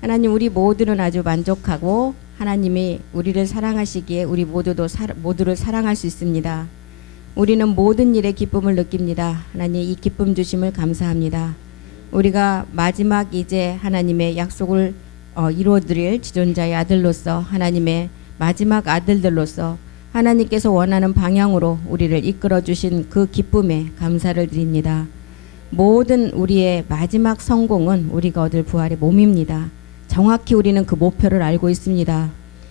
하나님, 우리 모두는 아주 만족하고 하나님이 우리를 사랑하시기에 우리 모두를 사랑할 수 있습니다. 우리는 모든 일에 기쁨을 느낍니다. 하나님, 이 기쁨 주심을 감사합니다. 우리가 마지막 이제 하나님의 약속을 이루어드릴 지존자의 아들로서, 하나님의 마지막 아들들로서 하나님께서 원하는 방향으로 우리를 이끌어 주신 그 기쁨에 감사를 드립니다. 모든 우리의 마지막 성공은 우리가 얻을 부활의 몸입니다. 정확히 우리는 그 목표를 알고 있습니다.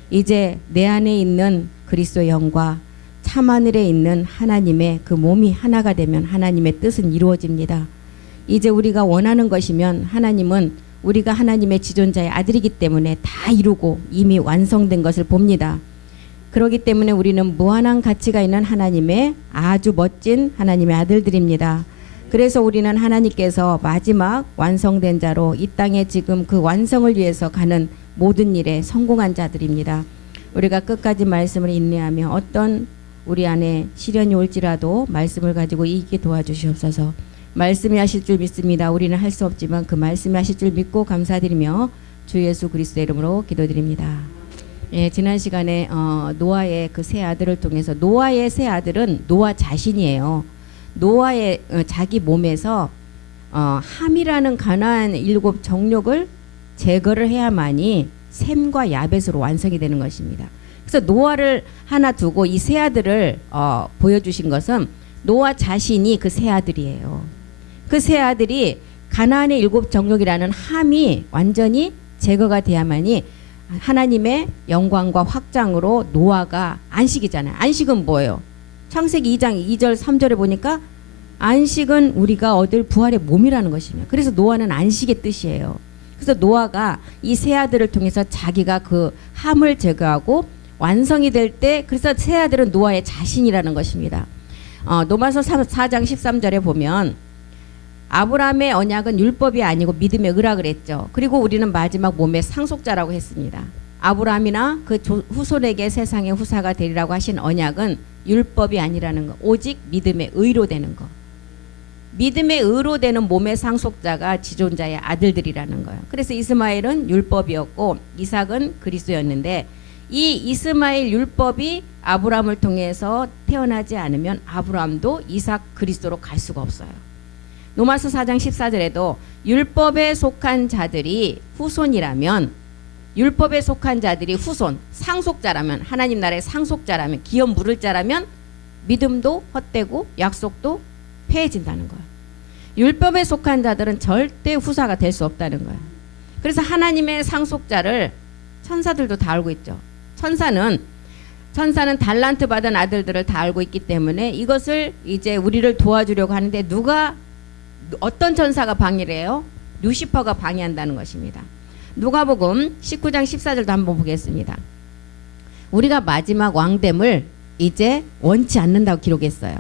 이제 내 안에 있는 그리스도의 영과 참하늘에 있는 하나님의 그 몸이 하나가 되면 하나님의 뜻은 이루어집니다. 이제 우리가 원하는 것이면 하나님은 우리가 하나님의 지존자의 아들이기 때문에 다 이루고 이미 완성된 것을 봅니다. 그렇기 때문에 우리는 무한한 가치가 있는 하나님의 아주 멋진 하나님의 아들들입니다. 그래서 우리는 하나님께서 마지막 완성된 자로 이 땅에 지금 그 완성을 위해서 가는 모든 일에 성공한 자들입니다. 우리가 끝까지 말씀을 인내하며 어떤 우리 안에 시련이 올지라도 말씀을 가지고 이기게 도와주시옵소서. 말씀이 하실 줄 믿습니다. 우리는 할 수 없지만 그 말씀이 하실 줄 믿고 감사드리며 주 예수 그리스도의 이름으로 기도드립니다. 예, 지난 시간에 노아의 그 세 아들을 통해서, 노아의 세 아들은 노아 자신이에요. 노아의 자기 몸에서 함이라는 가나안 7 정욕을 제거를 해야만이 셈과 야벳으로 완성이 되는 것입니다. 그래서 노아를 하나 두고 이 세 아들을 보여주신 것은 노아 자신이 그 세 아들이에요. 그 세 아들이 가나안의 7 정욕이라는 함이 완전히 제거가 돼야만이 하나님의 영광과 확장으로 노아가 안식이잖아요. 안식은 뭐예요? 창세기 2장 2절 3절에 보니까 안식은 우리가 얻을 부활의 몸이라는 것입니다. 그래서 노아는 안식의 뜻이에요. 그래서 노아가 이 세 아들을 통해서 자기가 그 함을 제거하고 완성이 될 때, 그래서 세 아들은 노아의 자신이라는 것입니다. 로마서 4장 13절에 보면 아브라함의 언약은 율법이 아니고 믿음의 의라 그랬죠. 그리고 우리는 마지막 몸의 상속자라고 했습니다. 아브라함이나 그 후손에게 세상의 후사가 되리라고 하신 언약은 율법이 아니라는 거, 오직 믿음의 의로 되는 거. 믿음의 의로 되는 몸의 상속자가 지존자의 아들들이라는 거예요. 그래서 이스마엘은 율법이었고 이삭은 그리스도였는데, 이 이스마엘 율법이 아브라함을 통해서 태어나지 않으면 아브라함도 이삭 그리스도로 갈 수가 없어요. 로마서 4장 14절에도 율법에 속한 자들이 후손이라면, 율법에 속한 자들이 후손, 상속자라면, 하나님 나라의 상속자라면, 기업 물을 자라면 믿음도 헛되고 약속도 폐해진다는 거예요. 율법에 속한 자들은 절대 후사가 될 수 없다는 거예요. 그래서 하나님의 상속자를 천사들도 다 알고 있죠. 천사는 달란트 받은 아들들을 다 알고 있기 때문에 이것을 이제 우리를 도와주려고 하는데, 어떤 천사가 방해를 해요? 루시퍼가 방해한다는 것입니다. 누가복음 19장 14절도 한번 보겠습니다. 우리가 마지막 왕됨을 이제 원치 않는다고 기록했어요.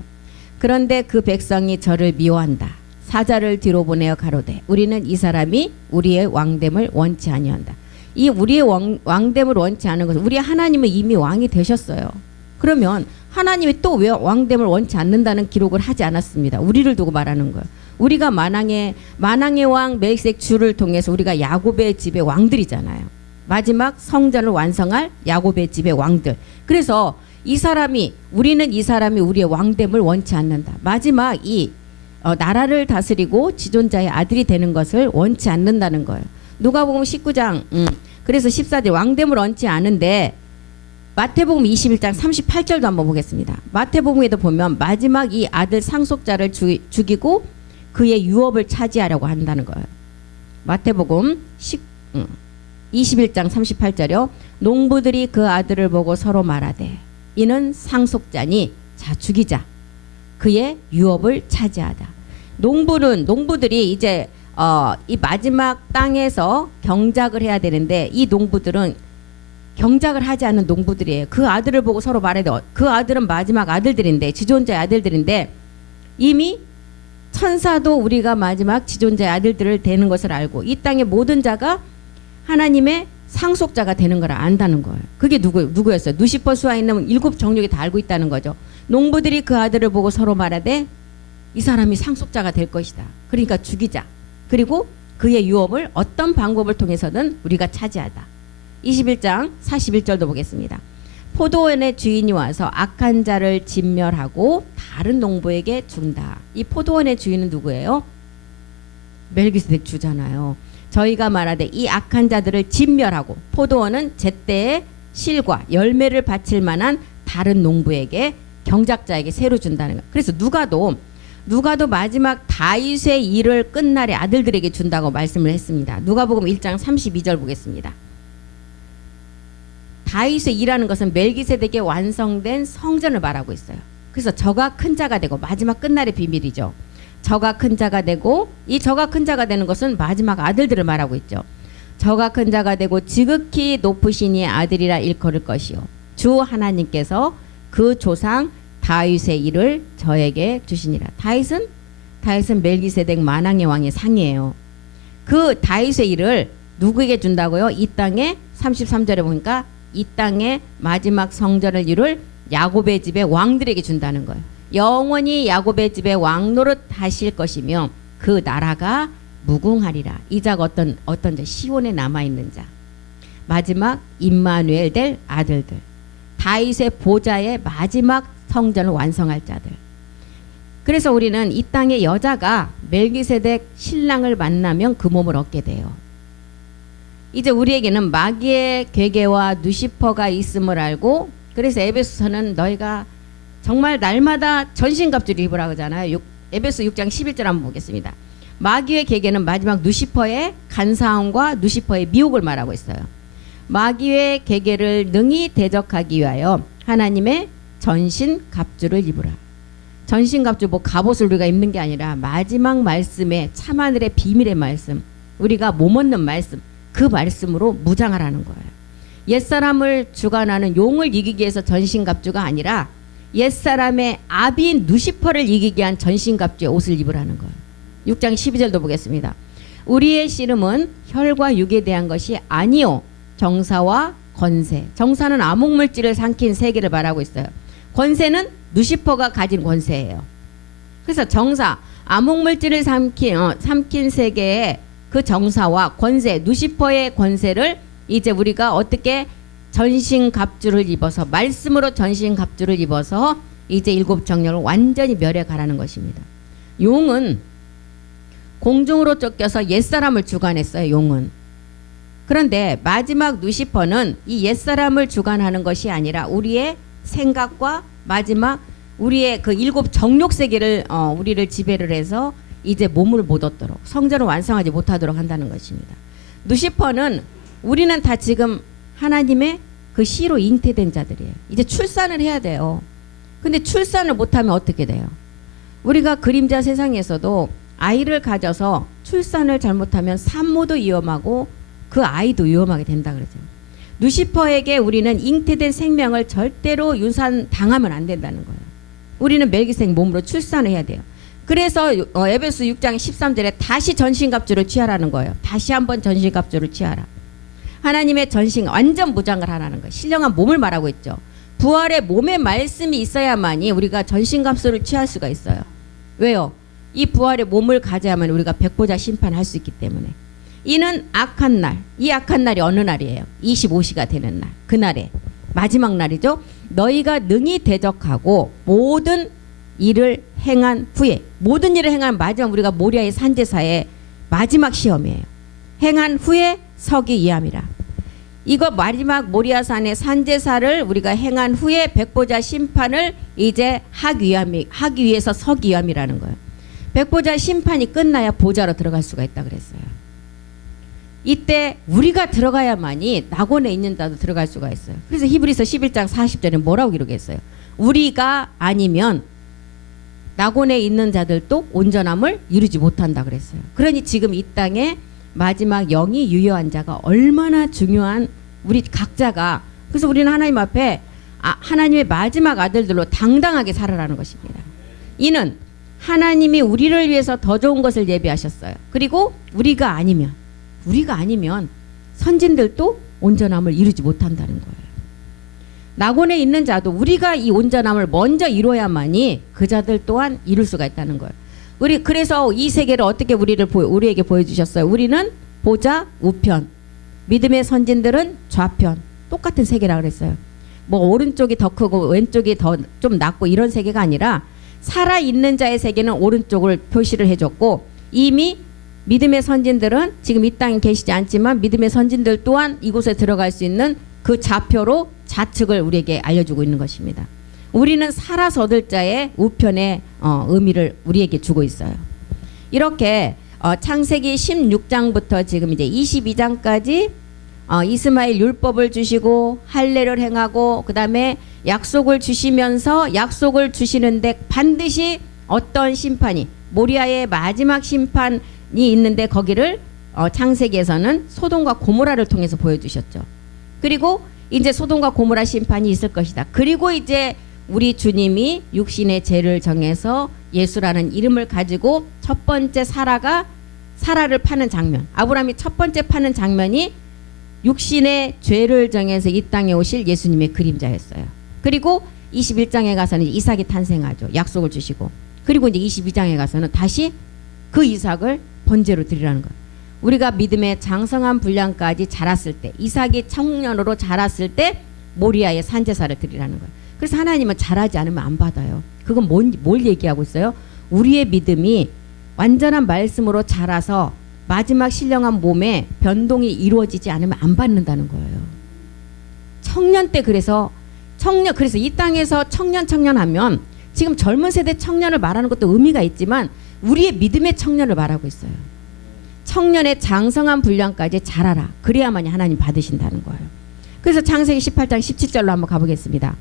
그런데 그 백성이 저를 미워한다. 사자를 뒤로 보내어 가로되 우리는 이 사람이 우리의 왕됨을 원치 아니한다. 이 우리의 왕됨을 원치 않은 것은, 우리 하나님은 이미 왕이 되셨어요. 그러면 하나님이 또 왜 왕됨을 원치 않는다는 기록을 하지 않았습니다. 우리를 두고 말하는 거예요. 우리가 만왕의 왕 멜기세덱 주를 통해서 우리가 야곱의 집의 왕들이잖아요. 마지막 성전을 완성할 야곱의 집의 왕들. 그래서 우리는 이 사람이 우리의 왕됨을 원치 않는다. 마지막 이 나라를 다스리고 지존자의 아들이 되는 것을 원치 않는다는 거예요. 누가복음 19장 그래서 14절 왕됨을 원치 않은데, 마태복음 21장 38절도 한번 보겠습니다. 마태복음에도 보면 마지막 이 아들 상속자를 죽이고 그의 유업을 차지하려고 한다는 거예요. 마태복음 21장 38절이요. 농부들이 그 아들을 보고 서로 말하되 이는 상속자니 자 죽이자, 그의 유업을 차지하다. 농부들이 이제 이 마지막 땅에서 경작을 해야 되는데, 이 농부들은 경작을 하지 않는 농부들이에요. 그 아들을 보고 서로 말해야 돼. 그 아들은 마지막 아들들인데, 지존자의 아들들인데, 이미 천사도 우리가 마지막 지존자의 아들들을 되는 것을 알고 이 땅의 모든 자가 하나님의 상속자가 되는 걸 안다는 거예요. 그게 누구였어요? 누시퍼 수하 있는 7 정욕이 다 알고 있다는 거죠. 농부들이 그 아들을 보고 서로 말하되 이 사람이 상속자가 될 것이다. 그러니까 죽이자. 그리고 그의 유업을 어떤 방법을 통해서든 우리가 차지하다. 21장 41절도 보겠습니다. 포도원의 주인이 와서 악한 자를 진멸하고 다른 농부에게 준다. 이 포도원의 주인은 누구예요? 멜기세덱 주잖아요. 저희가 말하되 이 악한 자들을 진멸하고 포도원은 제때에 실과 열매를 바칠 만한 다른 농부에게 경작자에게 새로 준다는 거예요. 그래서 누가도 마지막 다윗의 일을 끝날에 아들들에게 준다고 말씀을 했습니다. 누가복음 1장 32절 보겠습니다. 다윗의 일하는 것은 멜기세덱의 완성된 성전을 말하고 있어요. 그래서 저가 큰 자가 되고 마지막 끝날의 비밀이죠. 저가 큰 자가 되고 이 저가 큰 자가 되는 것은 마지막 아들들을 말하고 있죠. 저가 큰 자가 되고 지극히 높으신 이의 아들이라 일컬을 것이요 주 하나님께서 그 조상 다윗의 일을 저에게 주시니라. 다윗은 멜기세덱 만왕의 왕의 상이에요. 그 다윗의 일을 누구에게 준다고요? 이 땅에 33절에 보니까 이 땅에 마지막 성전을 이룰 야곱의 집의 왕들에게 준다는 거예요. 영원히 야곱의 집의 왕 노릇 하실 것이며 그 나라가 무궁하리라. 이 자가 어떤 자? 시온에 남아있는 자. 마지막 임마누엘 될 아들들. 다윗의 보좌의 마지막 성전을 완성할 자들. 그래서 우리는 이 땅의 여자가 멜기세덱 신랑을 만나면 그 몸을 얻게 돼요. 이제 우리에게는 마귀의 괴계와 누시퍼가 있음을 알고, 그래서 에베소서는 너희가 정말 날마다 전신갑주를 입으라 그러잖아요. 에베소 6장 11절 한번 보겠습니다. 마귀의 계계는 마지막 누시퍼의 간사함과 누시퍼의 미혹을 말하고 있어요. 마귀의 계계를 능히 대적하기 위하여 하나님의 전신갑주를 입으라. 전신갑주 뭐 갑옷을 우리가 입는 게 아니라 마지막 말씀의 참하늘의 비밀의 말씀, 우리가 몸 얻는 말씀, 그 말씀으로 무장하라는 거예요. 옛사람을 주관하는 용을 이기기 위해서 전신갑주가 아니라 옛사람의 아비인 누시퍼를 이기기 위한 전신갑주의 옷을 입으라는 거예요. 6장 12절도 보겠습니다. 우리의 씨름은 혈과 육에 대한 것이 아니요 정사와 권세. 정사는 암흑물질을 삼킨 세계를 말하고 있어요. 권세는 누시퍼가 가진 권세예요. 그래서 정사, 암흑물질을 삼킨 세계의 그 정사와 권세, 누시퍼의 권세를 이제 우리가 어떻게 전신갑주를 입어서, 말씀으로 전신갑주를 입어서 이제 일곱 정령을 완전히 멸해 가라는 것입니다. 용은 공중으로 쫓겨서 옛사람을 주관했어요. 용은. 그런데 마지막 누시퍼는 이 옛사람을 주관하는 것이 아니라 우리의 생각과 마지막 우리의 그 일곱 정욕 세계를 우리를 지배를 해서 이제 몸을 못 얻도록, 성전을 완성하지 못하도록 한다는 것입니다. 누시퍼는 우리는 다 지금 하나님의 그 씨로 잉태된 자들이에요. 이제 출산을 해야 돼요. 근데 출산을 못하면 어떻게 돼요? 우리가 그림자 세상에서도 아이를 가져서 출산을 잘못하면 산모도 위험하고 그 아이도 위험하게 된다 그러죠. 누시퍼에게 우리는 잉태된 생명을 절대로 유산당하면 안 된다는 거예요. 우리는 멜기세덱 몸으로 출산을 해야 돼요. 그래서 에베소 6장 13절에 다시 전신갑주를 취하라는 거예요. 다시 한번 전신갑주를 취하라. 하나님의 전신 완전 무장을 하라는 거예요. 신령한 몸을 말하고 있죠. 부활의 몸의 말씀이 있어야만이 우리가 전신갑주를 취할 수가 있어요. 왜요? 이 부활의 몸을 가져야만 우리가 백보자 심판할 수 있기 때문에. 이는 악한 날, 이 악한 날이 어느 날이에요? 25시가 되는 날, 그날에 마지막 날이죠. 너희가 능히 대적하고 모든 일을 행한 후에, 모든 일을 행한 마지막 우리가 모리아의 산제사의 마지막 시험이에요. 행한 후에 서기 위함이라. 이거 마지막 모리아산의 산제사를 우리가 행한 후에 백보자 심판을 이제 하기 위해서 서기 위함이라는 거예요. 백보자 심판이 끝나야 보좌로 들어갈 수가 있다 그랬어요. 이때 우리가 들어가야만이 낙원에 있는 자도 들어갈 수가 있어요. 그래서 히브리서 11장 40절에 뭐라고 기록했어요? 우리가 아니면 낙원에 있는 자들도 온전함을 이루지 못한다 그랬어요. 그러니 지금 이 땅에 마지막 영이 유효한 자가 얼마나 중요한 우리 각자가, 그래서 우리는 하나님 앞에 하나님의 마지막 아들들로 당당하게 살아라는 것입니다. 이는 하나님이 우리를 위해서 더 좋은 것을 예비하셨어요. 그리고 우리가 아니면 선진들도 온전함을 이루지 못한다는 거예요. 낙원에 있는 자도 우리가 이 온전함을 먼저 이뤄야만이 그 자들 또한 이룰 수가 있다는 거예요. 우리 그래서 이 세계를 어떻게 우리에게 보여주셨어요? 우리는 보자 우편, 믿음의 선진들은 좌편. 똑같은 세계라 그랬어요. 뭐 오른쪽이 더 크고 왼쪽이 더 좀 낮고 이런 세계가 아니라 살아있는 자의 세계는 오른쪽을 표시를 해줬고, 이미 믿음의 선진들은 지금 이 땅에 계시지 않지만 믿음의 선진들 또한 이곳에 들어갈 수 있는 그 좌표로 좌측을 우리에게 알려주고 있는 것입니다. 우리는 살아서 얻을 자의 우편의 의미를 우리에게 주고 있어요. 이렇게 창세기 16장부터 지금 이제 22장까지 이스마엘 율법을 주시고 할례를 행하고 그 다음에 약속을 주시면서 약속을 주시는데 반드시 어떤 심판이, 모리아의 마지막 심판이 있는데 거기를 창세기에서는 소돔과 고모라를 통해서 보여주셨죠. 그리고 이제 소돔과 고모라 심판이 있을 것이다. 그리고 이제 우리 주님이 육신의 죄를 정해서 예수라는 이름을 가지고 첫 번째 사라를 파는 장면, 아브라함이 첫 번째 파는 장면이 육신의 죄를 정해서 이 땅에 오실 예수님의 그림자였어요. 그리고 21장에 가서는 이삭이 탄생하죠. 약속을 주시고. 그리고 이제 22장에 가서는 다시 그 이삭을 번제로 드리라는 거예요. 우리가 믿음의 장성한 분량까지 자랐을 때, 이삭이 청년으로 자랐을 때 모리아의 산제사를 드리라는 거예요. 그래서 하나님은 자라지 않으면 안 받아요. 그건 뭘 얘기하고 있어요? 우리의 믿음이 완전한 말씀으로 자라서 마지막 신령한 몸에 변동이 이루어지지 않으면 안 받는다는 거예요. 청년 때 그래서 이 땅에서 청년하면 지금 젊은 세대 청년을 말하는 것도 의미가 있지만 우리의 믿음의 청년을 말하고 있어요. 청년의 장성한 분량까지 자라라. 그래야만이 하나님 받으신다는 거예요. 그래서 창세기 18장 17절로 한번 가보겠습니다.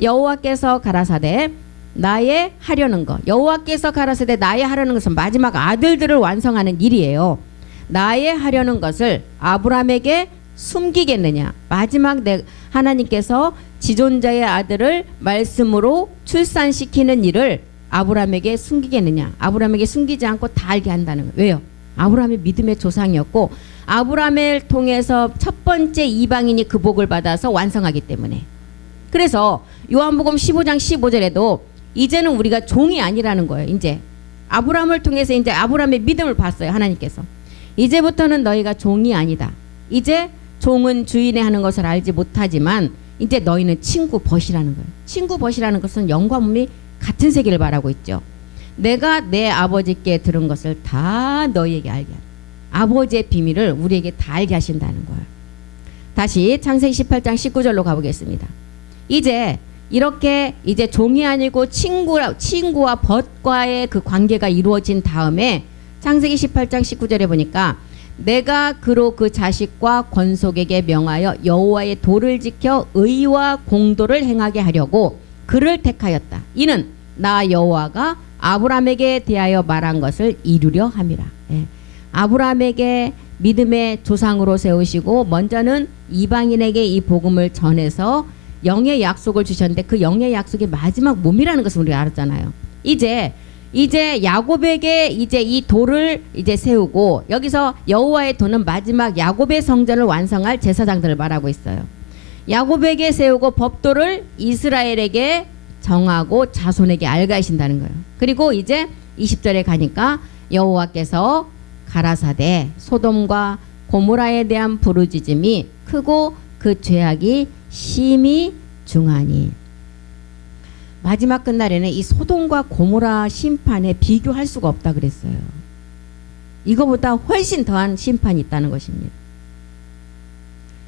여호와께서 가라사대 나의 하려는 것. 여호와께서 가라사대 나의 하려는 것은 마지막 아들들을 완성하는 일이에요. 나의 하려는 것을 아브라함에게 숨기겠느냐. 마지막 하나님께서 지존자의 아들을 말씀으로 출산시키는 일을 아브라함에게 숨기겠느냐. 아브라함에게 숨기지 않고 다 알게 한다는 거예요. 왜요? 아브라함이 믿음의 조상이었고 아브라함을 통해서 첫 번째 이방인이 그 복을 받아서 완성하기 때문에. 그래서 요한복음 15장 15절에도 이제는 우리가 종이 아니라는 거예요. 이제 아브라함을 통해서 이제 아브라함의 믿음을 봤어요. 하나님께서. 이제부터는 너희가 종이 아니다. 이제 종은 주인의 하는 것을 알지 못하지만 이제 너희는 친구 벗이라는 거예요. 친구 벗이라는 것은 영과 몸이 같은 세계를 말하고 있죠. 내가 내 아버지께 들은 것을 다 너희에게 알게 하라. 아버지의 비밀을 우리에게 다 알게 하신다는 거예요. 다시 창세기 18장 19절로 가보겠습니다. 이제 이렇게 이제 종이 아니고 친구와 벗과의 그 관계가 이루어진 다음에 창세기 18장 19절에 보니까 내가 그로 그 자식과 권속에게 명하여 여호와의 도를 지켜 의와 공도를 행하게 하려고 그를 택하였다. 이는 나 여호와가 아브라함에게 대하여 말한 것을 이루려 함이라. 예. 아브라함에게 믿음의 조상으로 세우시고 먼저는 이방인에게 이 복음을 전해서 영의 약속을 주셨는데 그 영의 약속의 마지막 몸이라는 것을 우리가 알았잖아요. 이제 야곱에게 이제 이 돌을 이제 세우고 여기서 여호와의 도는 마지막 야곱의 성전을 완성할 제사장들을 말하고 있어요. 야곱에게 세우고 법도를 이스라엘에게 정하고 자손에게 알가하신다는 거예요. 그리고 이제 20절에 가니까 여호와께서 가라사대 소돔과 고모라에 대한 부르짖음이 크고 그 죄악이 심히 중하니. 마지막 끝날에는 이 소돔과 고모라 심판에 비교할 수가 없다 그랬어요. 이거보다 훨씬 더한 심판이 있다는 것입니다.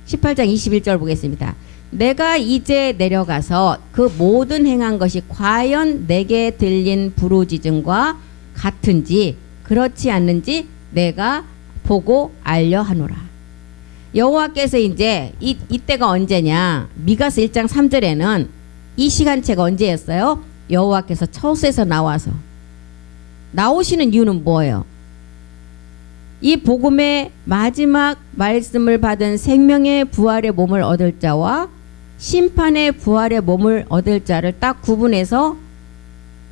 18장 21절 보겠습니다. 내가 이제 내려가서 그 모든 행한 것이 과연 내게 들린 부르짖음과 같은지 그렇지 않는지 내가 보고 알려 하노라. 여호와께서 이제 이때가 언제냐? 미가서 1장 3절에는 이 시간체가 언제였어요? 여호와께서 처소에서 나오시는 이유는 뭐예요? 이 복음의 마지막 말씀을 받은 생명의 부활의 몸을 얻을 자와 심판의 부활의 몸을 얻을 자를 딱 구분해서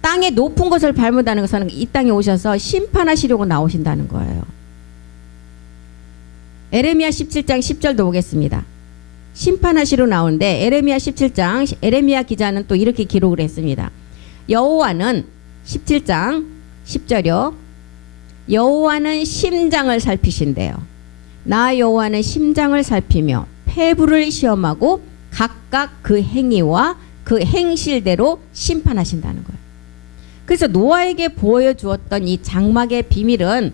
땅의 높은 것을 밟는다는 것은 이 땅에 오셔서 심판하시려고 나오신다는 거예요. 에레미야 17장 10절도 보겠습니다. 심판하시러 나오는데 에레미야 17장 에레미야 기자는 또 이렇게 기록을 했습니다. 여호와는 17장 10절이요. 여호와는 심장을 살피신대요. 나 여호와는 심장을 살피며 폐부를 시험하고 각각 그 행위와 그 행실대로 심판하신다는 거예요. 그래서 노아에게 보여주었던 이 장막의 비밀은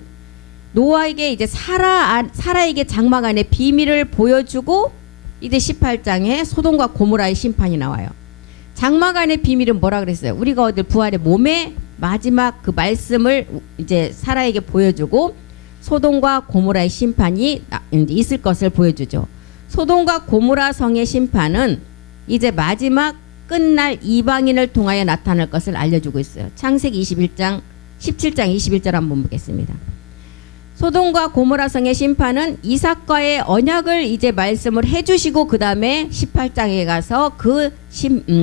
노아에게 이제 사라에게 장막 안의 비밀을 보여주고 이제 18장에 소돔과 고모라의 심판이 나와요. 장막 안의 비밀은 뭐라 그랬어요? 우리가 어딜 부활의 몸의 마지막 그 말씀을 이제 사라에게 보여주고 소돔과 고모라의 심판이 있을 것을 보여주죠. 소돔과 고모라 성의 심판은 이제 마지막 끝날 이방인을 통하여 나타날 것을 알려주고 있어요. 창세기 17장 21절 한번 보겠습니다. 소돔과 고모라 성의 심판은 이삭과의 언약을 이제 말씀을 해주시고 그 다음에 18장에 가서 그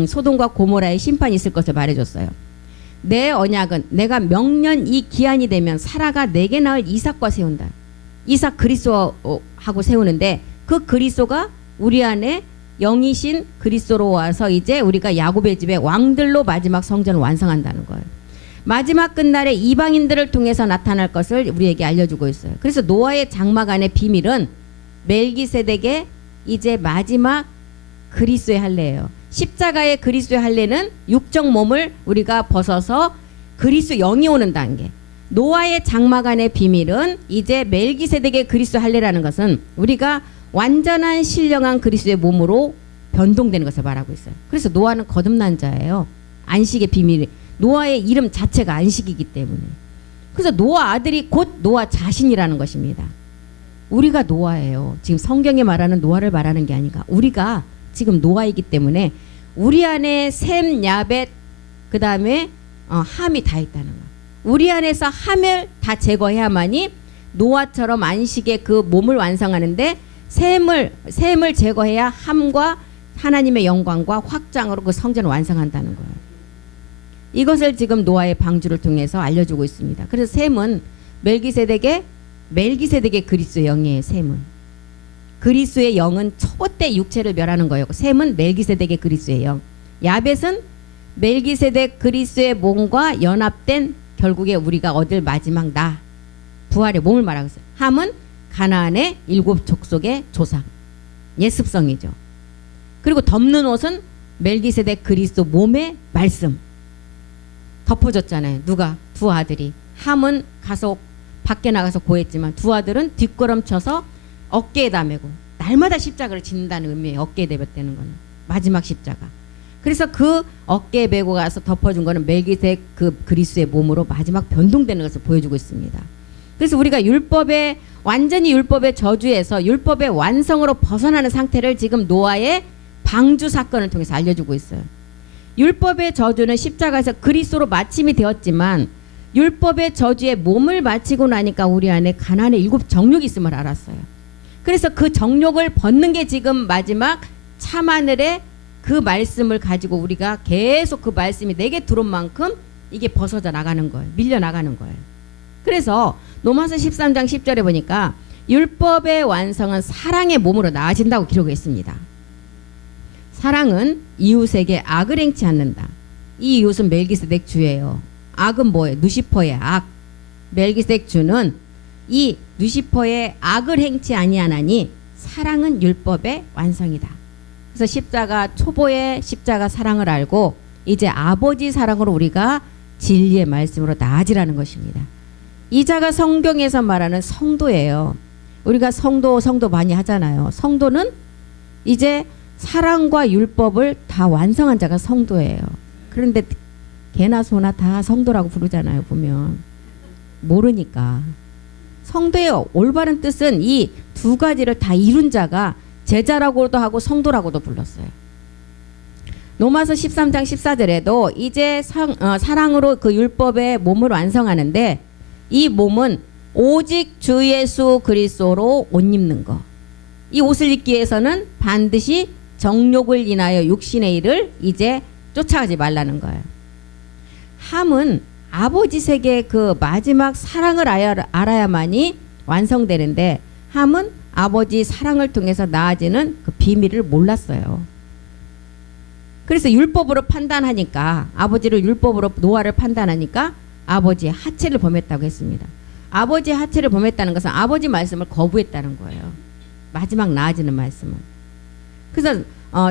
소돔과 고모라의 심판이 있을 것을 말해줬어요. 내 언약은 내가 명년 이 기한이 되면 사라가 내게 낳을 이삭과 세운다. 이삭 그리스도하고 세우는데 그 그리스도가 우리 안에 영이신 그리스도로 와서 이제 우리가 야곱의 집의 왕들로 마지막 성전을 완성한다는 거예요. 마지막 끝날에 이방인들을 통해서 나타날 것을 우리에게 알려주고 있어요. 그래서 노아의 장막 안의 비밀은 멜기세덱의 이제 마지막 그리스도의 할례예요. 십자가의 그리스도의 할례는 육적 몸을 우리가 벗어서 그리스도 영이 오는 단계. 노아의 장막 안의 비밀은 이제 멜기세덱의 그리스도 할례라는 것은 우리가 완전한 신령한 그리스도의 몸으로 변동되는 것을 말하고 있어요. 그래서 노아는 거듭난 자예요. 안식의 비밀이 노아의 이름 자체가 안식이기 때문에. 그래서 노아 아들이 곧 노아 자신이라는 것입니다. 우리가 노아예요. 지금 성경에 말하는 노아를 말하는 게 아니라 우리가 지금 노아이기 때문에 우리 안에 셈, 야벳, 그 다음에 함이 다 있다는 거예요. 우리 안에서 함을 다 제거해야만이 노아처럼 안식의 그 몸을 완성하는데 셈을 제거해야 함과 하나님의 영광과 확장으로 그 성전을 완성한다는 거예요. 이것을 지금 노아의 방주를 통해서 알려주고 있습니다. 그래서 셈은 멜기세덱의 그리스도의 영이에요. 셈은 그리스도의 영은 초때 육체를 멸하는 거예요. 셈은 멜기세덱의 그리스도의 영. 야벳은 멜기세덱 그리스도의 몸과 연합된 결국에 우리가 얻을 마지막 부활의 몸을 말하고 있어요. 함은 가나안의 7 족속의 조상, 예습성이죠. 그리고 덮는 옷은 멜기세덱 그리스도 몸의 말씀. 덮어줬잖아요. 누가? 두 아들이. 함은 가서 밖에 나가서 고했지만 두 아들은 뒷걸음쳐서 어깨에다 메고 날마다 십자가를 짓는다는 의미예요. 어깨에 대bet되는 거는 마지막 십자가. 그래서 그 어깨에 메고 가서 덮어준 거는 멜기세덱 그 그리스도의 몸으로 마지막 변동되는 것을 보여주고 있습니다. 그래서 우리가 완전히 율법의 저주에서 율법의 완성으로 벗어나는 상태를 지금 노아의 방주 사건을 통해서 알려주고 있어요. 율법의 저주는 십자가에서 그리스도로 마침이 되었지만 율법의 저주에 몸을 마치고 나니까 우리 안에 가나안의 7 정욕이 있음을 알았어요. 그래서 그 정욕을 벗는 게 지금 마지막 참하늘의 그 말씀을 가지고 우리가 계속 그 말씀이 내게 들어온 만큼 이게 벗어져 나가는 거예요. 밀려 나가는 거예요. 그래서 로마서 13장 10절에 보니까 율법의 완성은 사랑의 몸으로 나아진다고 기록했습니다. 사랑은 이웃에게 악을 행치 않는다. 이 이웃은 멜기세덱 주예요. 악은 뭐예요? 누시퍼의 악. 멜기세덱 주는 이 누시퍼의 악을 행치 아니하나니 사랑은 율법의 완성이다. 그래서 초보의 십자가 사랑을 알고 이제 아버지 사랑으로 우리가 진리의 말씀으로 나아지라는 것입니다. 이자가 성경에서 말하는 성도예요. 우리가 성도 많이 하잖아요. 성도는 이제 사랑과 율법을 다 완성한 자가 성도예요. 그런데 개나 소나 다 성도라고 부르잖아요. 보면 모르니까. 성도의 올바른 뜻은 이 두 가지를 다 이룬 자가 제자라고도 하고 성도라고도 불렀어요. 로마서 13장 14절에도 이제 사랑으로 그 율법의 몸을 완성하는데 이 몸은 오직 주 예수 그리스도로 옷 입는 거. 이 옷을 입기 위해서는 반드시 정욕을 인하여 육신의 일을 이제 쫓아가지 말라는 거예요. 함은 아버지 세계 그 마지막 사랑을 알아야만이 완성되는데 함은 아버지 사랑을 통해서 나아지는 그 비밀을 몰랐어요. 그래서 율법으로 판단하니까 아버지를 율법으로 노아를 판단하니까 아버지의 하체를 범했다고 했습니다. 아버지의 하체를 범했다는 것은 아버지 말씀을 거부했다는 거예요. 마지막 나아지는 말씀을. 그래서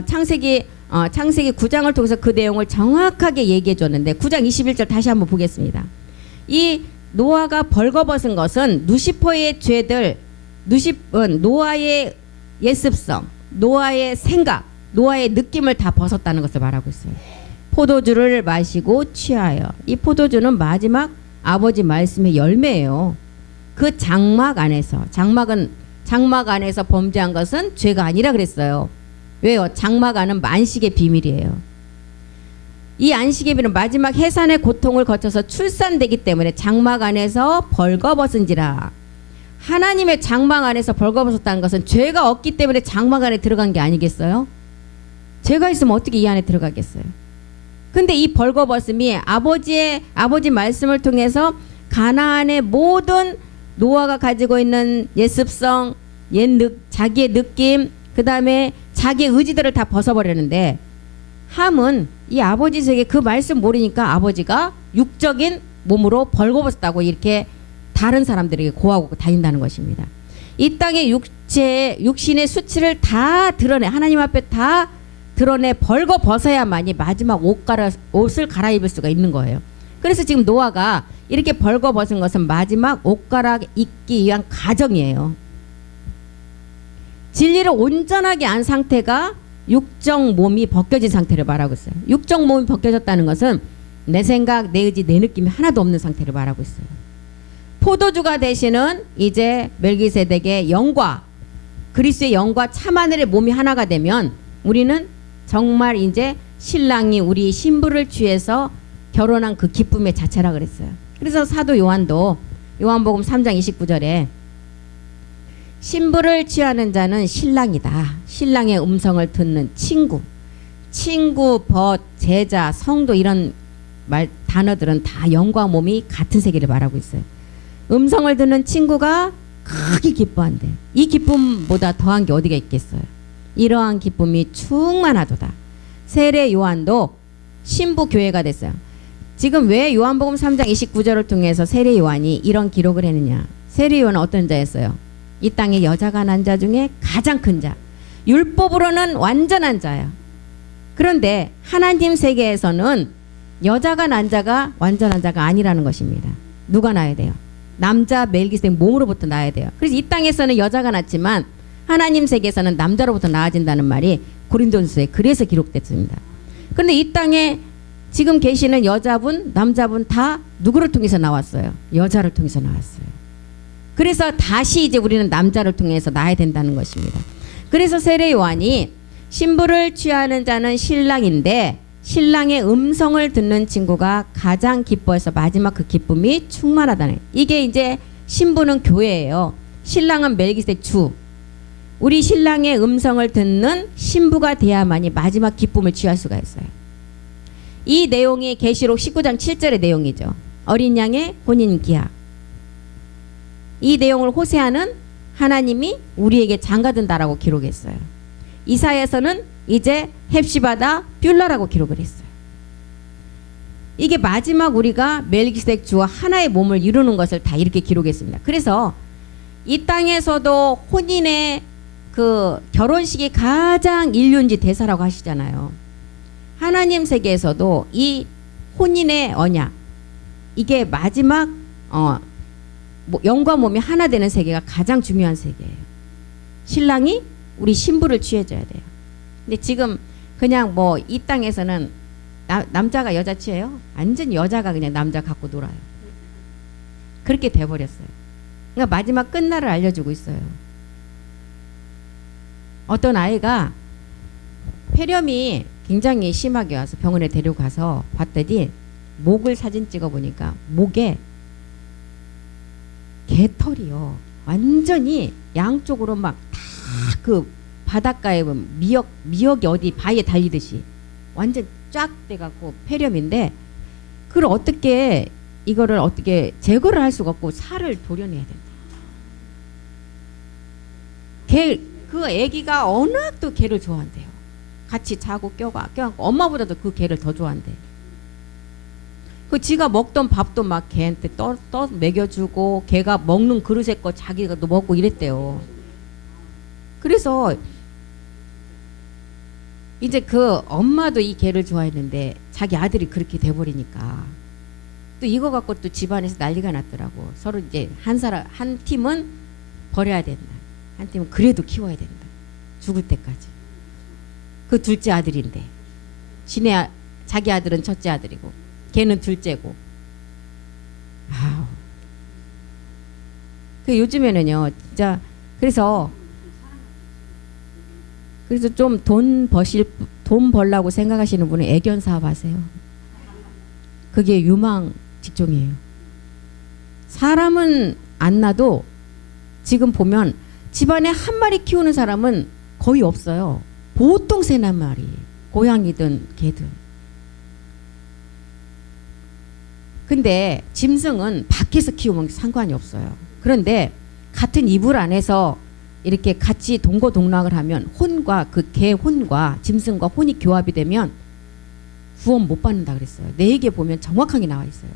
창세기 9장을 통해서 그 내용을 정확하게 얘기해 줬는데 9장 21절 다시 한번 보겠습니다. 이 노아가 벌거벗은 것은 누시퍼의 죄들, 노아의 예습성, 노아의 생각, 노아의 느낌을 다 벗었다는 것을 말하고 있어요. 포도주를 마시고 취하여. 이 포도주는 마지막 아버지 말씀의 열매예요. 그 장막 안에서, 장막 안에서 범죄한 것은 죄가 아니라 그랬어요. 왜요? 장막 안은 안식의 비밀이에요. 이 안식의 비밀은 마지막 해산의 고통을 거쳐서 출산되기 때문에 장막 안에서 벌거벗은지라. 하나님의 장막 안에서 벌거벗었다는 것은 죄가 없기 때문에 장막 안에 들어간 게 아니겠어요? 죄가 있으면 어떻게 이 안에 들어가겠어요? 근데 이 벌거벗음이 아버지 말씀을 통해서 가나안의 모든 노아가 가지고 있는 예습성, 자기의 느낌, 그 다음에 자기의 의지들을 다 벗어버렸는데, 함은 이 아버지에게 그 말씀 모르니까 아버지가 육적인 몸으로 벌거벗었다고 이렇게 다른 사람들에게 고하고 다닌다는 것입니다. 이 땅의 육신의 수치를 다 드러내, 하나님 앞에 다 드러내 벌거벗어야만이 마지막 옷을 갈아입을 수가 있는 거예요. 그래서 지금 노아가 이렇게 벌거벗은 것은 마지막 옷가락 입기 위한 가정이에요. 진리를 온전하게 안 상태가 육적 몸이 벗겨진 상태를 말하고 있어요. 육적 몸이 벗겨졌다는 것은 내 생각, 내 의지, 내 느낌이 하나도 없는 상태를 말하고 있어요. 포도주가 되시는 이제 멜기세덱의 영과 그리스도의 영과 참하늘의 몸이 하나가 되면 우리는 정말 이제 신랑이 우리 신부를 취해서 결혼한 그 기쁨의 자체라 그랬어요. 그래서 사도 요한도 요한복음 3장 29절에 신부를 취하는 자는 신랑이다. 신랑의 음성을 듣는 친구, 벗, 제자, 성도 이런 단어들은 다 영과 몸이 같은 세계를 말하고 있어요. 음성을 듣는 친구가 크게 기뻐한대. 이 기쁨보다 더한 게 어디가 있겠어요. 이러한 기쁨이 충만하도다. 세례 요한도 신부 교회가 됐어요. 지금 왜 요한복음 3장 29절을 통해서 세례 요한이 이런 기록을 했느냐. 세례 요한은 어떤 자였어요? 이 땅에 여자가 난 자 중에 가장 큰 자. 율법으로는 완전한 자예요. 그런데 하나님 세계에서는 여자가 난 자가 완전한 자가 아니라는 것입니다. 누가 낳아야 돼요? 남자 멜기세덱 몸으로부터 낳아야 돼요. 그래서 이 땅에서는 여자가 낳지만 하나님 세계에서는 남자로부터 낳아진다는 말이 고린도전서에 그래서 기록됐습니다. 그런데 이 땅에 지금 계시는 여자분, 남자분 다 누구를 통해서 나왔어요? 여자를 통해서 나왔어요. 그래서 다시 이제 우리는 남자를 통해서 낳아야 된다는 것입니다. 그래서 세례 요한이 신부를 취하는 자는 신랑인데 신랑의 음성을 듣는 친구가 가장 기뻐해서 마지막 그 기쁨이 충만하다는, 이게 이제 신부는 교회예요. 신랑은 멜기세덱 주. 우리 신랑의 음성을 듣는 신부가 돼야만이 마지막 기쁨을 취할 수가 있어요. 이 내용이 계시록 19장 7절의 내용이죠. 어린 양의 혼인 기약. 이 내용을 호세아는 하나님이 우리에게 장가든다라고 기록했어요. 이사야에서는 이제 헵시바다 뷸라라고 기록을 했어요. 이게 마지막 우리가 멜기세덱 주와 하나의 몸을 이루는 것을 다 이렇게 기록했습니다. 그래서 이 땅에서도 혼인의 그 결혼식이 가장 인륜지 대사라고 하시잖아요. 하나님 세계에서도 이 혼인의 언약, 이게 마지막 영과 몸이 하나 되는 세계가 가장 중요한 세계예요. 신랑이 우리 신부를 취해줘야 돼요. 근데 지금 그냥 뭐 이 땅에서는 남자가 여자 취해요? 완전 여자가 그냥 남자 갖고 놀아요. 그렇게 돼버렸어요. 그러니까 마지막 끝날을 알려주고 있어요. 어떤 아이가 폐렴이 굉장히 심하게 와서 병원에 데려가서 봤더니 목을 사진 찍어 보니까 목에 개털이요. 완전히 양쪽으로 막 다 그 바닷가에 미역이 어디 바위에 달리듯이 완전 쫙 돼갖고 폐렴인데 이거를 어떻게 제거를 할 수가 없고 살을 도려내야 된다. 그 애기가 워낙 또 개를 좋아한대요. 같이 자고 껴안고 엄마보다도 그 개를 더 좋아한대. 그 지가 먹던 밥도 막 걔한테 떠 먹여주고 걔가 먹는 그릇에 거 자기가 또 먹고 이랬대요. 그래서 이제 그 엄마도 이 개를 좋아했는데 자기 아들이 그렇게 돼버리니까 또 이거 갖고 또 집안에서 난리가 났더라고. 서로 이제 한 팀은 버려야 된다. 한 팀은 그래도 키워야 된다. 죽을 때까지. 그 둘째 아들인데 자기 아들은 첫째 아들이고 걔는 둘째고. 아우. 그 요즘에는요 진짜 그래서 좀 돈 벌라고 생각하시는 분은 애견 사업 하세요. 그게 유망 직종이에요. 사람은 안 낳아도 지금 보면 집안에 한 마리 키우는 사람은 거의 없어요. 보통 세네 마리, 고양이든 개든. 근데 짐승은 밖에서 키우면 상관이 없어요. 그런데 같은 이불 안에서 이렇게 같이 동거동락을 하면 혼과 그 개 혼과 짐승과 혼이 교합이 되면 구원 못 받는다 그랬어요. 내 얘기에 보면 정확하게 나와 있어요.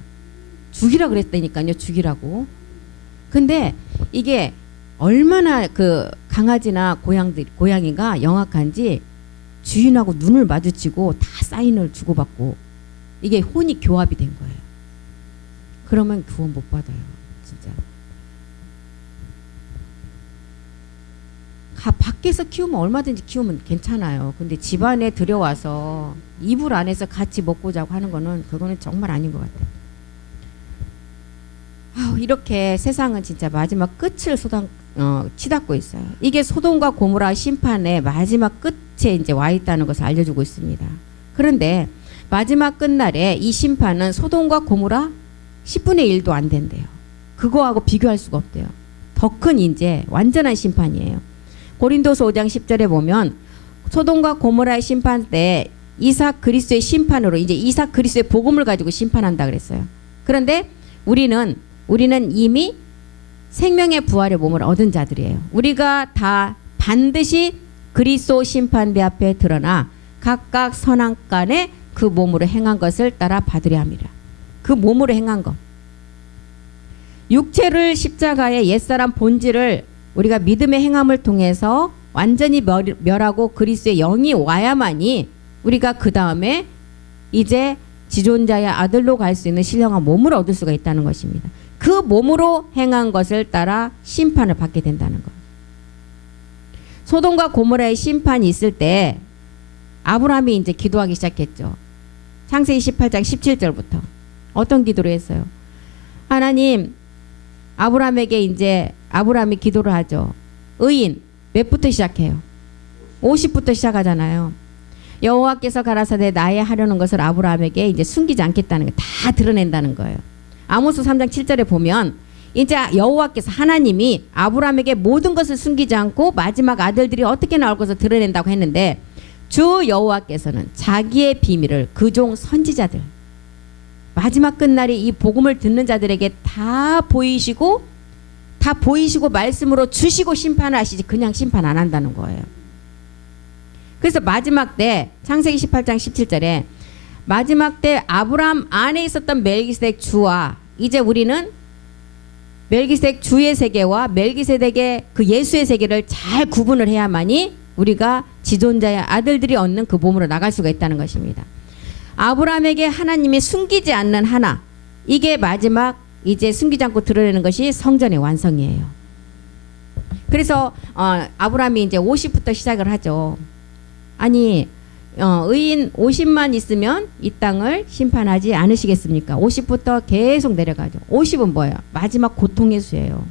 죽이라 그랬다니까요. 죽이라고. 근데 이게 얼마나 그 강아지나 고양이가 영악한지 주인하고 눈을 마주치고 다 사인을 주고받고 이게 혼이 교합이 된 거예요. 그러면 구원 못 받아요. 진짜. 밖에서 키우면 얼마든지 키우면 괜찮아요. 근데 집안에 들여와서 이불 안에서 같이 먹고 자고 하는 거는 그거는 정말 아닌 것 같아요. 이렇게 세상은 진짜 마지막 끝을 치닫고 있어요. 이게 소돔과 고모라 심판의 마지막 끝에 이제 와 있다는 것을 알려주고 있습니다. 그런데 마지막 끝날에 이 심판은 소돔과 고모라 10분의 1도 안 된대요. 그거하고 비교할 수가 없대요. 더 큰 이제 완전한 심판이에요. 고린도서 5장 10절에 보면 소돔과 고모라의 심판 때 이삭 그리스도의 심판으로 이제 이삭 그리스도의 복음을 가지고 심판한다 그랬어요. 그런데 우리는 이미 생명의 부활의 몸을 얻은 자들이에요. 우리가 다 반드시 그리스도 심판대 앞에 드러나 각각 선악간에 그 몸으로 행한 것을 따라 받으려 합니다. 그 몸으로 행한 것. 육체를 십자가의 옛사람 본질을 우리가 믿음의 행함을 통해서 완전히 멸하고 그리스도의 영이 와야만이 우리가 그 다음에 이제 지존자의 아들로 갈 수 있는 신령한 몸을 얻을 수가 있다는 것입니다. 그 몸으로 행한 것을 따라 심판을 받게 된다는 것. 소돔과 고모라의 심판이 있을 때 아브라함이 이제 기도하기 시작했죠. 창세기 18장 17절부터 어떤 기도를 했어요? 하나님, 아브라함이 기도를 하죠. 의인 몇부터 시작해요? 50부터 시작하잖아요. 여호와께서 가라사대 나의 하려는 것을 아브라함에게 이제 숨기지 않겠다는 거 다 드러낸다는 거예요. 아모스 3장 7절에 보면 이제 여호와께서 하나님이 아브라함에게 모든 것을 숨기지 않고 마지막 아들들이 어떻게 나올 것을 드러낸다고 했는데 주 여호와께서는 자기의 비밀을 그종 선지자들 마지막 끝날이 이 복음을 듣는 자들에게 다 보이시고 말씀으로 주시고 심판을 하시지 그냥 심판 안 한다는 거예요. 그래서 마지막 때 창세기 18장 17절에 마지막 때 아브라함 안에 있었던 멜기세덱 주와 이제 우리는 멜기세덱 주의 세계와 멜기세덱의 그 예수의 세계를 잘 구분을 해야만이 우리가 지존자의 아들들이 얻는 그 몸으로 나갈 수가 있다는 것입니다. 아브라함에게 하나님이 숨기지 않는 하나, 이게 마지막 이제 숨기지 않고 드러내는 것이 성전의 완성이에요. 그래서 아브라함이 이제 50부터 시작을 하죠. 아니 의인 50만 있으면 이 땅을 심판하지 않으시겠습니까? 50부터 계속 내려가죠. 50은 뭐예요? 마지막 고통의 수예요.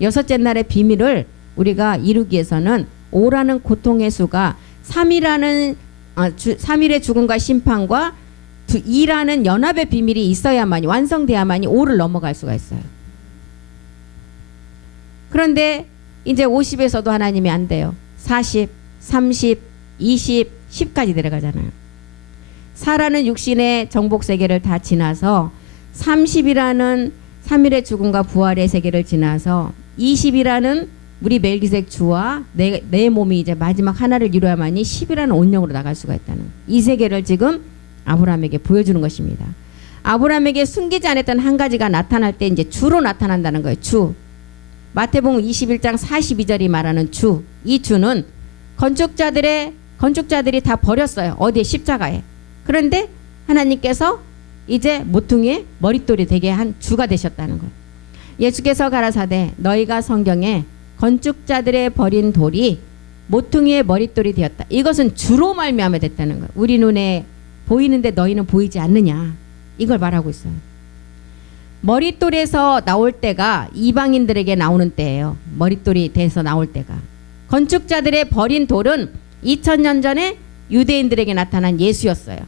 여섯째 날의 비밀을 우리가 이루기 위해서는 5라는 고통의 수가 3일의 죽음과 심판과 2라는 연합의 비밀이 있어야만이 완성돼야만이 5를 넘어갈 수가 있어요. 그런데 이제 50에서도 하나님이 안 돼요. 40, 30, 20, 10까지 내려가잖아요. 4라는 육신의 정복 세계를 다 지나서 30이라는 3일의 죽음과 부활의 세계를 지나서 20이라는 우리 멜기세덱 주와 내 몸이 이제 마지막 하나를 이루어야만이 10이라는 온영으로 나갈 수가 있다는 이 세계를 지금 아브라함에게 보여주는 것입니다. 아브라함에게 숨기지 않았던 한 가지가 나타날 때 이제 주로 나타난다는 거예요. 주. 마태복음 21장 42절이 말하는 주. 이 주는 건축자들이 다 버렸어요. 어디에? 십자가에. 그런데 하나님께서 이제 모퉁이의 머릿돌이 되게 한 주가 되셨다는 거예요. 예수께서 가라사대 너희가 성경에 건축자들의 버린 돌이 모퉁이의 머릿돌이 되었다. 이것은 주로 말미암아 됐다는 거예요. 우리 눈에 보이는데 너희는 보이지 않느냐. 이걸 말하고 있어요. 머릿돌에서 나올 때가 이방인들에게 나오는 때예요. 머릿돌이 돼서 나올 때가. 건축자들의 버린 돌은 2000년 전에 유대인들에게 나타난 예수였어요.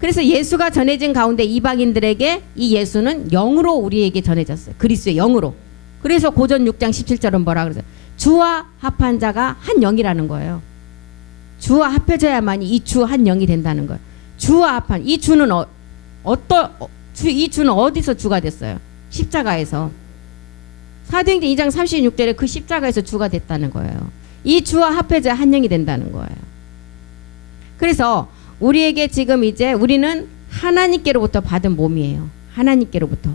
그래서 예수가 전해진 가운데 이방인들에게 이 예수는 영으로 우리에게 전해졌어요. 그리스도의 영으로. 그래서 고전 6장 17절은 뭐라 그러죠? 주와 합한 자가 한 영이라는 거예요. 주와 합해져야만이 이 주 한 영이 된다는 거예요. 주와 합한 이 주는 이 주는 어디서 주가 됐어요? 십자가에서. 사도행전 2장 36절에 그 십자가에서 주가 됐다는 거예요. 이 주와 합해져야 한 영이 된다는 거예요. 그래서 우리에게 지금 이제 우리는 하나님께로부터 받은 몸이에요. 하나님께로부터.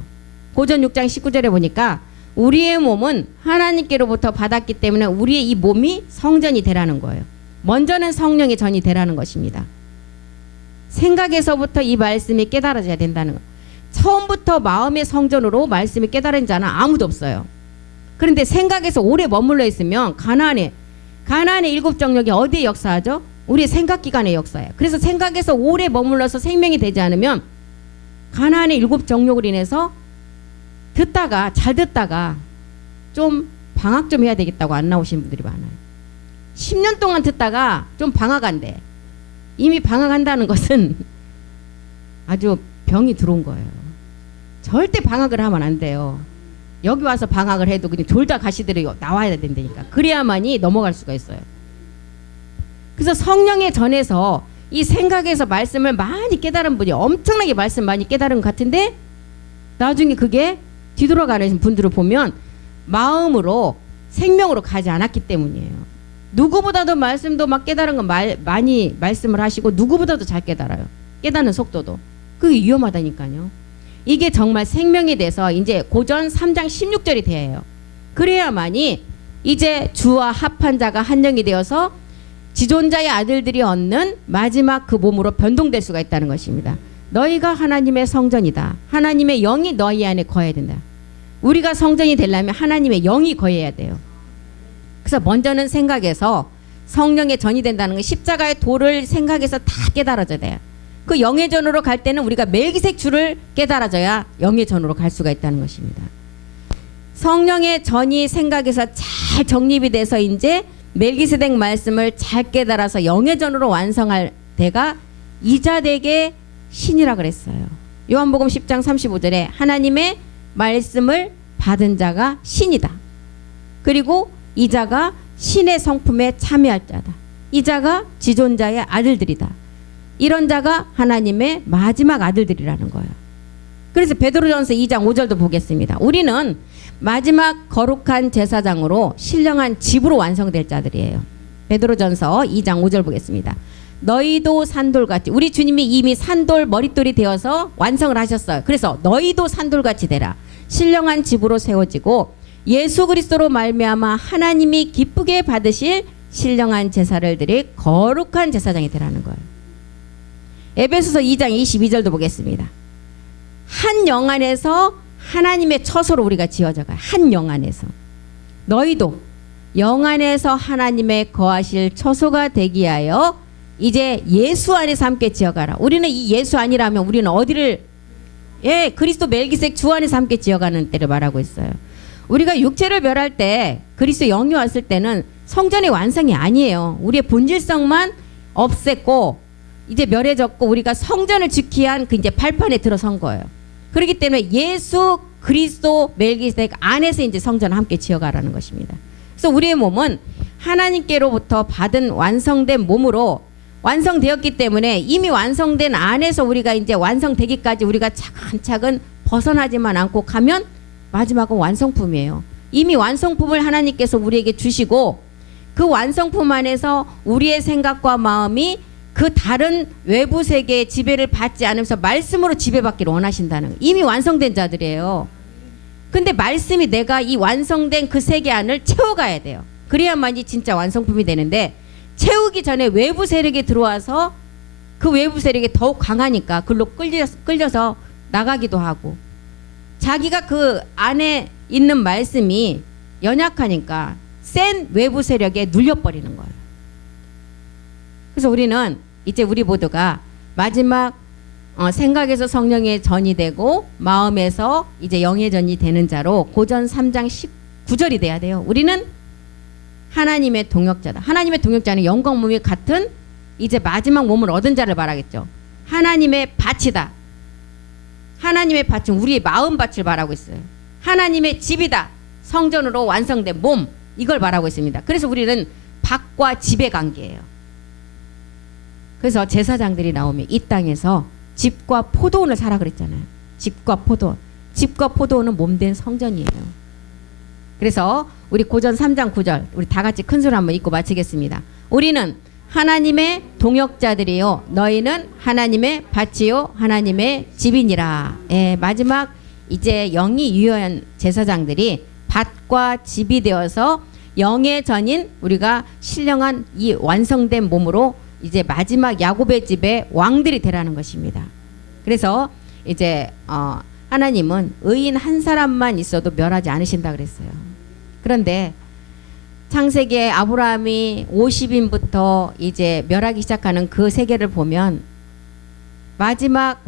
고전 6장 19절에 보니까 우리의 몸은 하나님께로부터 받았기 때문에 우리의 이 몸이 성전이 되라는 거예요. 먼저는 성령의 전이 되라는 것입니다. 생각에서부터 이 말씀이 깨달아져야 된다는 거예요. 처음부터 마음의 성전으로 말씀이 깨달은 자는 아무도 없어요. 그런데 생각에서 오래 머물러 있으면 가나안의 일곱 정력이 어디에 역사하죠? 우리의 생각기관의 역사예요. 그래서 생각에서 오래 머물러서 생명이 되지 않으면 가나안의 일곱 정력으로 인해서 잘 듣다가 좀 방학 좀 해야 되겠다고 안 나오신 분들이 많아요. 10년 동안 듣다가 좀 방학한대. 이미 방학한다는 것은 아주 병이 들어온 거예요. 절대 방학을 하면 안 돼요. 여기 와서 방학을 해도 그냥 졸다 가시들이 나와야 된다니까. 그래야만이 넘어갈 수가 있어요. 그래서 성령에 전해서 이 생각에서 말씀을 많이 깨달은 분이 엄청나게 말씀 많이 깨달은 것 같은데 나중에 그게 뒤돌아가는 분들을 보면 마음으로 생명으로 가지 않았기 때문이에요. 누구보다도 말씀도 막 깨달은 건 많이 말씀을 하시고 누구보다도 잘 깨달아요. 깨닫는 속도도. 그게 위험하다니까요. 이게 정말 생명이 돼서 이제 고전 3장 16절이 돼요. 그래야만이 이제 주와 합한 자가 한 영이 되어서 지존자의 아들들이 얻는 마지막 그 몸으로 변동될 수가 있다는 것입니다. 너희가 하나님의 성전이다. 하나님의 영이 너희 안에 거해야 된다. 우리가 성전이 되려면 하나님의 영이 거해야 돼요. 그래서 먼저는 생각에서 성령의 전이 된다는 건 십자가의 도를 생각에서 다 깨달아져야 돼요. 그 영의 전으로 갈 때는 우리가 멜기세덱 주를 깨달아져야 영의 전으로 갈 수가 있다는 것입니다. 성령의 전이 생각에서 잘 정립이 돼서 이제 멜기세덱 말씀을 잘 깨달아서 영의 전으로 완성할 때가 이자덱의 신이라 그랬어요. 요한복음 10장 35절에 하나님의 말씀을 받은 자가 신이다. 그리고 이 자가 신의 성품에 참여할 자다. 이 자가 지존자의 아들들이다. 이런 자가 하나님의 마지막 아들들이라는 거예요. 그래서 베드로전서 2장 5절도 보겠습니다. 우리는 마지막 거룩한 제사장으로 신령한 집으로 완성될 자들이에요. 베드로전서 2장 5절 보겠습니다. 너희도 산돌같이, 우리 주님이 이미 산돌 머릿돌이 되어서 완성을 하셨어요. 그래서 너희도 산돌같이 되라. 신령한 집으로 세워지고 예수 그리스도로 말미암아 하나님이 기쁘게 받으실 신령한 제사를 드릴 거룩한 제사장이 되라는 거예요. 에베소서 2장 22절도 보겠습니다. 한 영 안에서 하나님의 처소로 우리가 지어져 가요. 한 영 안에서. 너희도 영 안에서 하나님의 거하실 처소가 되기 위하여 이제 예수 안에서 함께 지어가라. 우리는 이 예수 아니라면 우리는 어디를, 그리스도 멜기세덱 주 안에서 함께 지어가는 때를 말하고 있어요. 우리가 육체를 멸할 때 그리스도 영이 왔을 때는 성전의 완성이 아니에요. 우리의 본질성만 없앴고 이제 멸해졌고 우리가 성전을 지키기 위한 그 이제 발판에 들어선 거예요. 그렇기 때문에 예수 그리스도 멜기세덱 안에서 이제 성전을 함께 지어가라는 것입니다. 그래서 우리의 몸은 하나님께로부터 받은 완성된 몸으로 완성되었기 때문에 이미 완성된 안에서 우리가 이제 완성되기까지 우리가 차근차근 벗어나지만 않고 가면 마지막은 완성품이에요. 이미 완성품을 하나님께서 우리에게 주시고 그 완성품 안에서 우리의 생각과 마음이 그 다른 외부 세계의 지배를 받지 않으면서 말씀으로 지배받기를 원하신다는 거예요. 이미 완성된 자들이에요. 근데 말씀이 내가 이 완성된 그 세계 안을 채워가야 돼요. 그래야만이 진짜 완성품이 되는데, 채우기 전에 외부 세력이 들어와서 그 외부 세력이 더욱 강하니까 글로 끌려서 나가기도 하고, 자기가 그 안에 있는 말씀이 연약하니까 센 외부 세력에 눌려버리는 거예요. 그래서 우리는 이제 우리 모두가 마지막 생각에서 성령의 전이 되고 마음에서 이제 영의 전이 되는 자로 고전 3장 19절이 돼야 돼요. 우리는 하나님의 동역자다. 하나님의 동역자는 영광 몸이 같은 이제 마지막 몸을 얻은 자를 말하겠죠. 하나님의 밭이다. 하나님의 밭은 우리의 마음 밭을 말하고 있어요. 하나님의 집이다. 성전으로 완성된 몸, 이걸 말하고 있습니다. 그래서 우리는 밭과 집의 관계예요. 그래서 제사장들이 나오면 이 땅에서 집과 포도원을 사라 그랬잖아요. 집과 포도원. 집과 포도원은 몸된 성전이에요. 그래서 우리 고전 3장 9절 우리 다 같이 큰 소리 한번 읽고 마치겠습니다. 우리는 하나님의 동역자들이요 너희는 하나님의 밭이요 하나님의 집이니라. 예, 마지막 이제 영이 유효한 제사장들이 밭과 집이 되어서 영의 전인 우리가 신령한 이 완성된 몸으로 이제 마지막 야곱의 집의 왕들이 되라는 것입니다. 그래서 이제 하나님은 의인 한 사람만 있어도 멸하지 않으신다 그랬어요. 그런데 창세기에 아브라함이 50인부터 이제 멸하기 시작하는 그 세계를 보면 마지막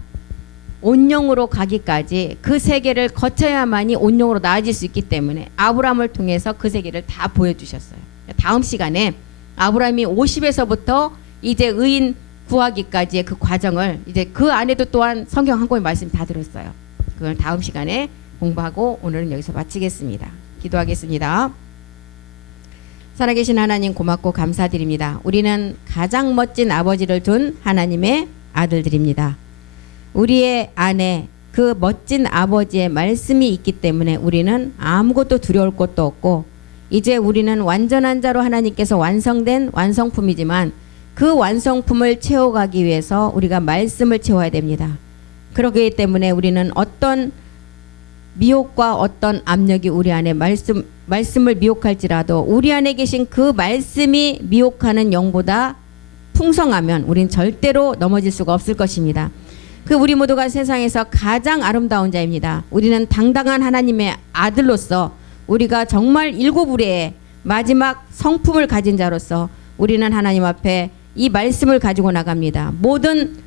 온영으로 가기까지 그 세계를 거쳐야만이 온영으로 나아질 수 있기 때문에 아브라함을 통해서 그 세계를 다 보여주셨어요. 다음 시간에 아브라함이 50에서부터 이제 의인 구하기까지의 그 과정을 이제 그 안에도 또한 성경 한 권의 말씀 다 들었어요. 그걸 다음 시간에 공부하고 오늘은 여기서 마치겠습니다. 기도하겠습니다. 살아계신 하나님 고맙고 감사드립니다. 우리는 가장 멋진 아버지를 둔 하나님의 아들들입니다. 우리의 안에 그 멋진 아버지의 말씀이 있기 때문에 우리는 아무것도 두려울 것도 없고 이제 우리는 완전한 자로 하나님께서 완성된 완성품이지만 그 완성품을 채워가기 위해서 우리가 말씀을 채워야 됩니다. 그렇기 때문에 우리는 어떤 미혹과 어떤 압력이 우리 안에 말씀을 미혹할지라도 우리 안에 계신 그 말씀이 미혹하는 영보다 풍성하면 우린 절대로 넘어질 수가 없을 것입니다. 그 우리 모두가 세상에서 가장 아름다운 자입니다. 우리는 당당한 하나님의 아들로서 우리가 정말 일곱 우레의 마지막 성품을 가진 자로서 우리는 하나님 앞에 이 말씀을 가지고 나갑니다. 모든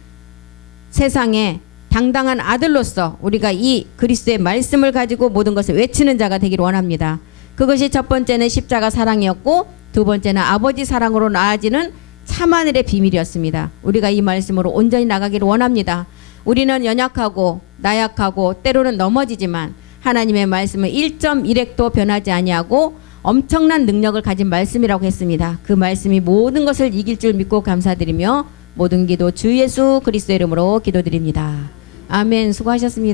세상에 당당한 아들로서 우리가 이 그리스도의 말씀을 가지고 모든 것을 외치는 자가 되기를 원합니다. 그것이 첫 번째는 십자가 사랑이었고 두 번째는 아버지 사랑으로 나아지는 참하늘의 비밀이었습니다. 우리가 이 말씀으로 온전히 나가기를 원합니다. 우리는 연약하고 나약하고 때로는 넘어지지만 하나님의 말씀은 1.1핵도 변하지 아니하고 엄청난 능력을 가진 말씀이라고 했습니다. 그 말씀이 모든 것을 이길 줄 믿고 감사드리며 모든 기도 주 예수 그리스도 이름으로 기도드립니다. 아멘. 수고하셨습니다.